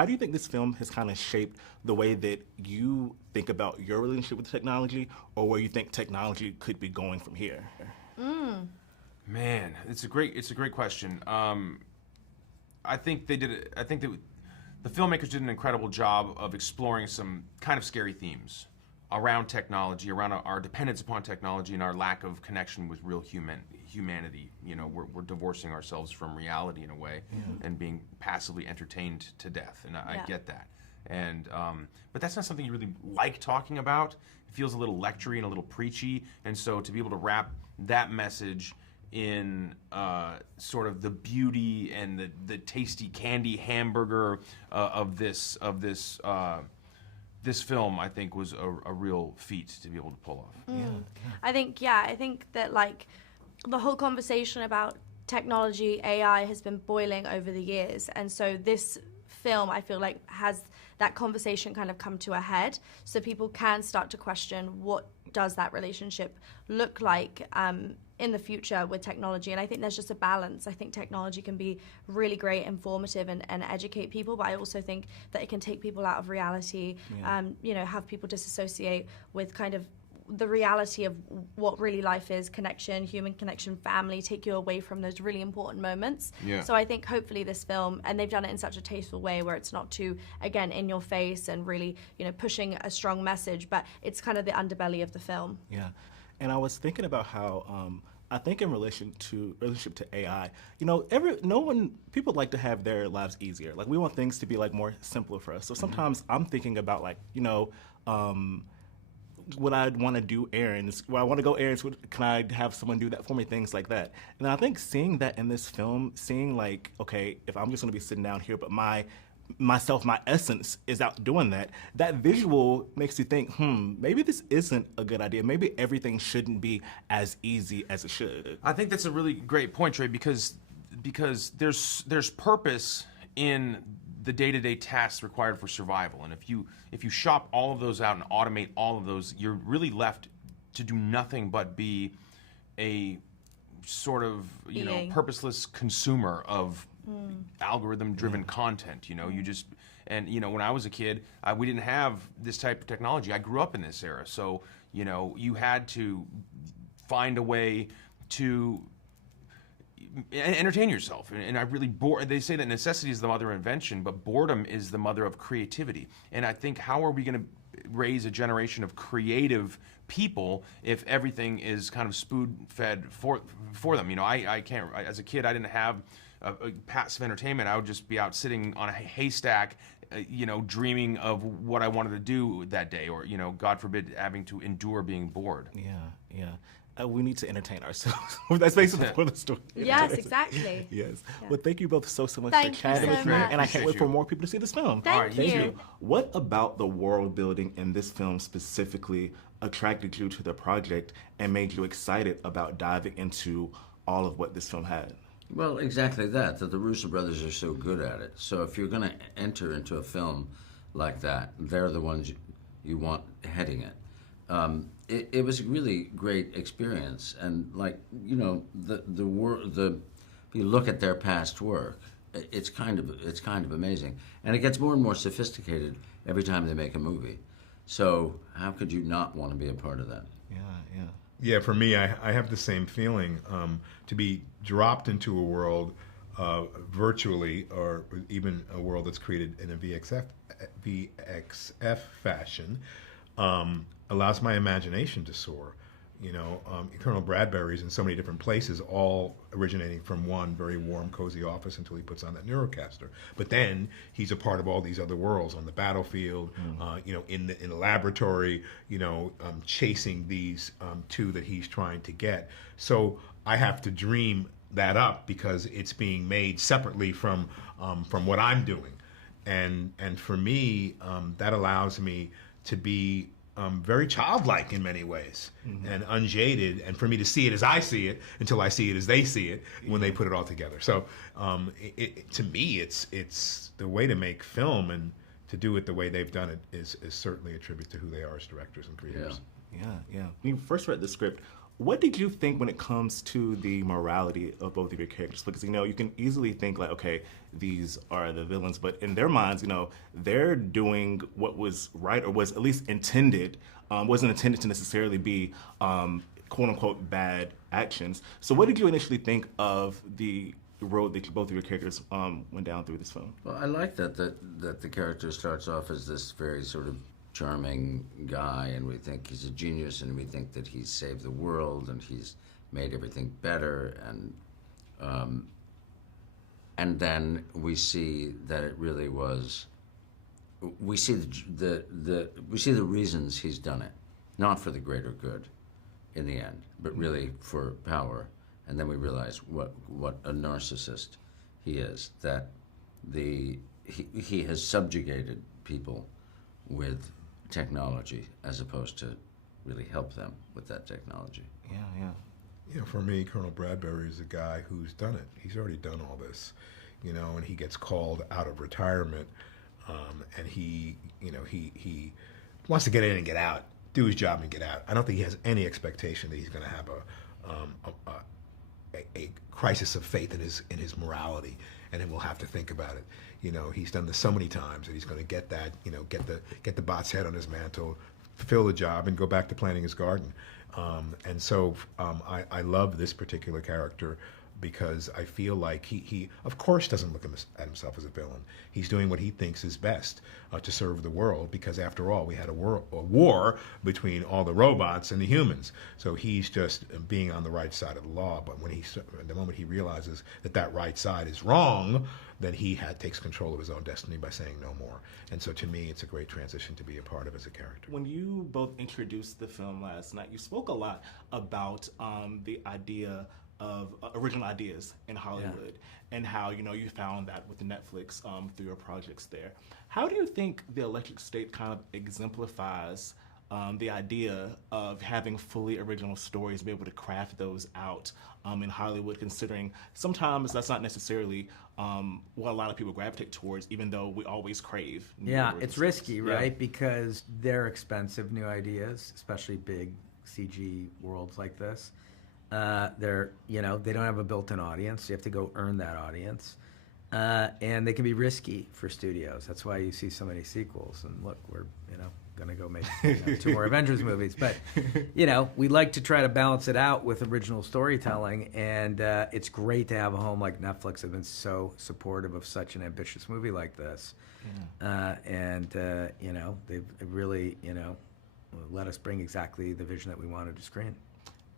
How do you think this film has kind of shaped the way that you think about your relationship with technology, or where you think technology could be going from here? Man, it's a great question. I think that the filmmakers did an incredible job of exploring some kind of scary themes around technology, around our dependence upon technology and our lack of connection with real humanity. You know, we're divorcing ourselves from reality in a way and being passively entertained to death, and I get that. And but that's not something you really like talking about. It feels a little lectury and a little preachy, and so to be able to wrap that message in sort of the beauty and the tasty candy hamburger of this film, I think, was a real feat to be able to pull off. I think that like the whole conversation about technology, AI has been boiling over the years, and so this film, I feel like, has that conversation kind of come to a head, so people can start to question what does that relationship look like in the future with technology. And I think there's just a balance. I think technology can be really great, informative, and educate people, but I also think that it can take people out of reality, you know, have people disassociate with kind of the reality of what really life is, connection, human connection, family, take you away from those really important moments. So I think hopefully this film, and they've done it in such a tasteful way where it's not too, again, in your face and really, you know, pushing a strong message, but it's kind of the underbelly of the film. And I was thinking about how I think in relationship to AI, you know, people like to have their lives easier. Like, we want things to be like more simpler for us. So sometimes I'm thinking about, like, you know, when I want to do errands, when I want to go errands, can I have someone do that for me, things like that. And I think seeing that in this film, seeing like, okay, if I'm just going to be sitting down here, but my essence is out doing that visual makes you think, maybe this isn't a good idea. Maybe everything shouldn't be as easy as it should. I think that's a really great point, Trey, because there's purpose in the day-to-day tasks required for survival. And if you shop all of those out and automate all of those, you're really left to do nothing but be a sort of, you know, purposeless consumer of algorithm-driven content. You know, when I was a kid, we didn't have this type of technology. I grew up in this era, so, you know, you had to find a way to entertain yourself, and I really they say that necessity is the mother of invention, but boredom is the mother of creativity. And I think, how are we going to raise a generation of creative people if everything is kind of spoon-fed for them? You know, I can't. As a kid, I didn't have a passive entertainment. I would just be out sitting on a haystack, you know, dreaming of what I wanted to do that day, or, you know, God forbid, having to endure being bored. We need to entertain ourselves. That's basically the story. Yes, exactly. Yes. Well, thank you both so much for chatting with me, and I can't wait for more people to see this film. Thank you. What about the world building in this film specifically attracted you to the project and made you excited about diving into all of what this film had? Well, exactly that the Russo brothers are so good at it. So if you're going to enter into a film like that, they're the ones you want heading it. It was a really great experience, and, like, you know, if you look at their past work, it's kind of amazing, and it gets more and more sophisticated every time they make a movie. So how could you not want to be a part of that? Yeah, for me, I have the same feeling. To be dropped into a world virtually, or even a world that's created in a VXF fashion, allows my imagination to soar. You know, Colonel Bradbury's in so many different places, all originating from one very warm, cozy office until he puts on that Neurocaster. But then he's a part of all these other worlds, on the battlefield, you know, in the laboratory, you know, chasing these two that he's trying to get. So I have to dream that up because it's being made separately from what I'm doing, and for me, that allows me to be very childlike in many ways, and unjaded, and for me to see it as I see it until I see it as they see it when they put it all together. So to me, it's the way to make film, and to do it the way they've done it is certainly a tribute to who they are as directors and creators. When you first read the script, what did you think when it comes to the morality of both of your characters? Because, you know, you can easily think like, okay, these are the villains, but in their minds, you know, they're doing what was right or was at least intended, wasn't intended to necessarily be quote unquote bad actions. So what did you initially think of the road that both of your characters went down through this film? Well, I like that the character starts off as this very sort of charming guy, and we think he's a genius, and we think that he's saved the world, and he's made everything better, and then we see that it really was. We see we see the reasons he's done it, not for the greater good, in the end, but really for power. And then we realize what a narcissist he is. That he has subjugated people with technology as opposed to really help them with that technology. Yeah, yeah. You know, for me, Colonel Bradbury is a guy who's done it. He's already done all this, you know, and he gets called out of retirement, and he wants to get in and get out, do his job and get out. I don't think he has any expectation that he's going to have a crisis of faith in his morality, and then we'll have to think about it. You know, he's done this so many times that he's going to get that, you know, get the bot's head on his mantle, fulfill the job, and go back to planting his garden. And so I love this particular character because I feel like he of course doesn't look at himself as a villain. He's doing what he thinks is best to serve the world, because after all, we had a war between all the robots and the humans. So he's just being on the right side of the law. But when the moment he realizes that right side is wrong, then he takes control of his own destiny by saying no more. And so to me, it's a great transition to be a part of as a character. When you both introduced the film last night, you spoke a lot about the idea of original ideas in Hollywood, and how, you know, you found that with Netflix through your projects there. How do you think The Electric State kind of exemplifies the idea of having fully original stories, be able to craft those out in Hollywood, considering sometimes that's not necessarily what a lot of people gravitate towards, even though we always crave new it's stories. risky, right? Because they're expensive, new ideas, especially big CG worlds like this. They're, you know, they don't have a built-in audience. You have to go earn that audience. And they can be risky for studios. That's why you see so many sequels. And look, we're, you know, going to go make 2 more Avengers movies. But, you know, we like to try to balance it out with original storytelling. And it's great to have a home like Netflix have been so supportive of such an ambitious movie like this. Yeah. You know, they've really, you know, let us bring exactly the vision that we wanted to screen.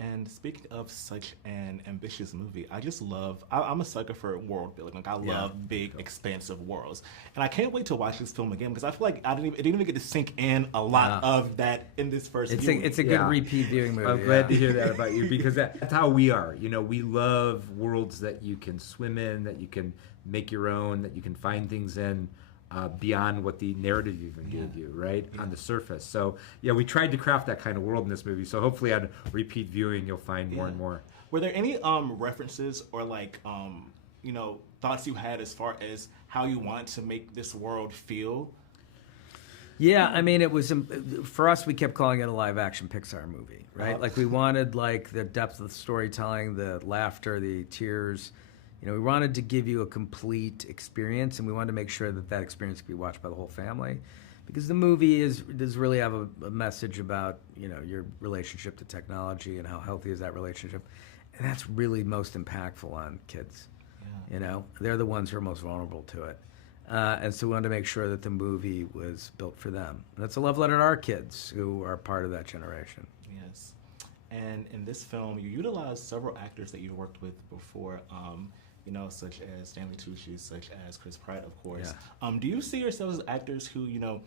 And speaking of such an ambitious movie, I just love, I'm a sucker for world building. Like, I love big, expansive worlds. And I can't wait to watch this film again, because I feel like it didn't even get to sink in a lot of that in this first viewing. It's a good repeat viewing movie. I'm glad to hear that about you, because that's how we are. You know, we love worlds that you can swim in, that you can make your own, that you can find things in. Beyond what the narrative even gave you, right? On the surface. So, yeah, we tried to craft that kind of world in this movie. So hopefully on repeat viewing, you'll find more and more. Were there any references or, like, you know, thoughts you had as far as how you wanted to make this world feel? Yeah, I mean, it was, for us, we kept calling it a live-action Pixar movie, right? Like, we wanted, like, the depth of the storytelling, the laughter, the tears. You know, we wanted to give you a complete experience, and we wanted to make sure that experience could be watched by the whole family, because the movie does really have a message about, you know, your relationship to technology and how healthy is that relationship, and that's really most impactful on kids. Yeah. You know, they're the ones who are most vulnerable to it, and so we wanted to make sure that the movie was built for them. And it's a love letter to our kids who are part of that generation. Yes, and in this film, you utilized several actors that you've worked with before. You know, such as Stanley Tucci, such as Chris Pratt, of course. Yeah. Do you see yourselves as actors who, you know,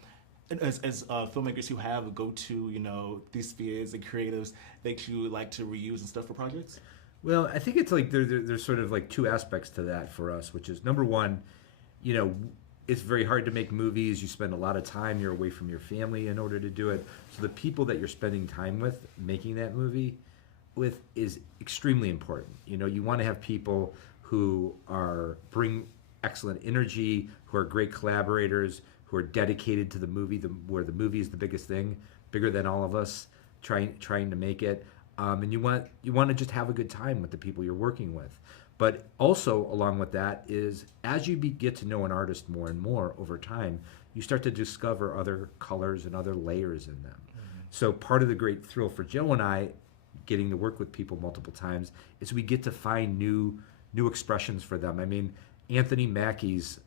as filmmakers who have go-to, you know, these spheres and creatives that you like to reuse and stuff for projects? Well, I think it's like there's sort of like 2 aspects to that for us, which is, number one, you know, it's very hard to make movies. You spend a lot of time. You're away from your family in order to do it. So the people that you're spending time with making that movie with is extremely important. You know, you want to have people who bring excellent energy, who are great collaborators, who are dedicated to the movie, where the movie is the biggest thing, bigger than all of us, trying to make it. and you want to just have a good time with the people you're working with. But also along with that is as you get to know an artist more and more over time, you start to discover other colors and other layers in them. So part of the great thrill for Joe and I, getting to work with people multiple times, is we get to find new expressions for them. I mean, Anthony Mackie's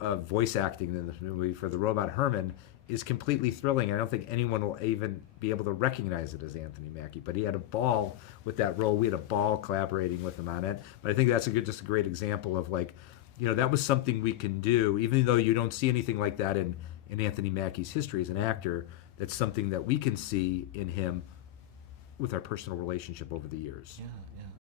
voice acting in this movie for the robot Herman is completely thrilling. I don't think anyone will even be able to recognize it as Anthony Mackie, but he had a ball with that role. We had a ball collaborating with him on it. But I think that's just a great example of like, that was something we can do, even though you don't see anything like that in Anthony Mackie's history as an actor. That's something that we can see in him with our personal relationship over the years. Yeah.